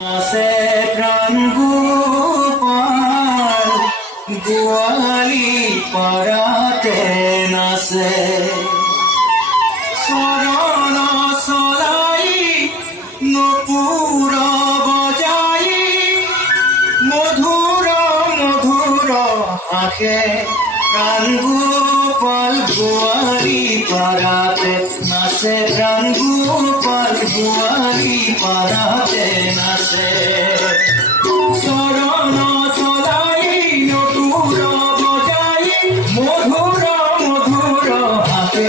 আছে প্রাণ গোপাল গোয়ালি পাড়াতে নাচে চরণ চলাই নপুর বজাই মধুর মধুর হাসে প্রাণ গোপাল গোয়ালি পাড়াতে নাচে প্রাণ গোপাল গোয়ালি পাড়াতে নাচে চরণ চলাই নপুর বজাই মধুর মধুর হাসে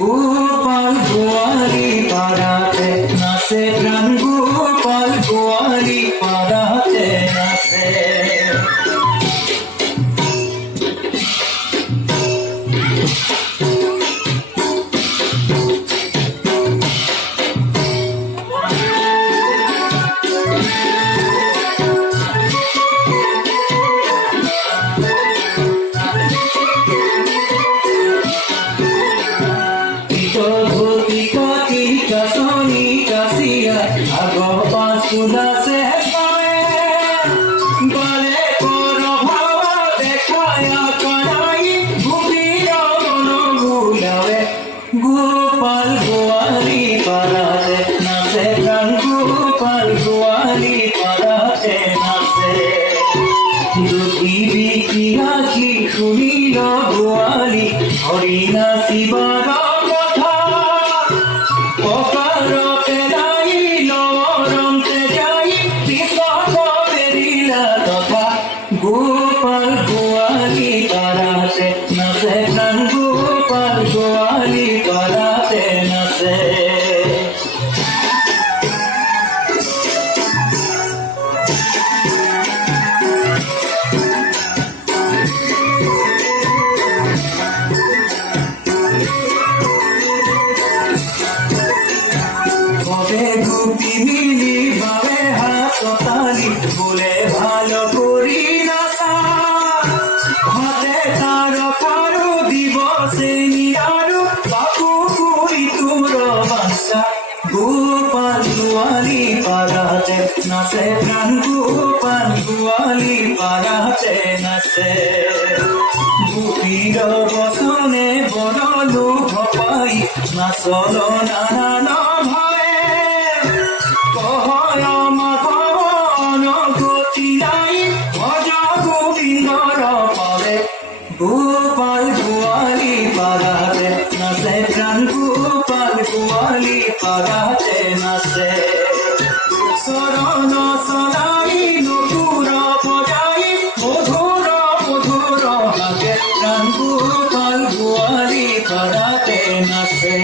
গোপাল গোয়ালি পাড়াতে নাচে প্রাণ গোপাল গোয়ালি পাড়াতে নাচে Kasoni kasia ago pasula se pame bale koro bhava dekhaya kanai bhupira mono bulawe gopal goali parate nache pran gopal goali parate nache dukhi bikira ki shunilo goali harina sibara Gopal गोवाली पाराते नसे प्राण गोपाल गोवाली पाराते नसे बबे गुपी मिली बावे हाथ ताली बोले भालो करी হাতে তার পারো দিবসে নিরারো বাপু পুরি তোর বাসা গোপাল গোয়ালি পাড়াতে নাচে প্রাণ গোপাল গোয়ালি পাড়াতে নাচে গোপীর বসনে বড় লোভ পাই নাচল নানান ভয়ে কহয় মাধবন গতি নাই ভজ গোবিন্দর गोपाल गोवाली पाराते नसे प्राण गोपाल गोवाली पाराते नसे चरण चलाई नपुर बजाई मधुर मधुर हासे प्राण गोपाल गोवाली पाराते नसे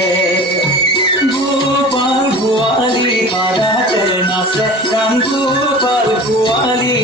गोपाल गोवाली पाराते नसे प्राण गोपाल गोवाली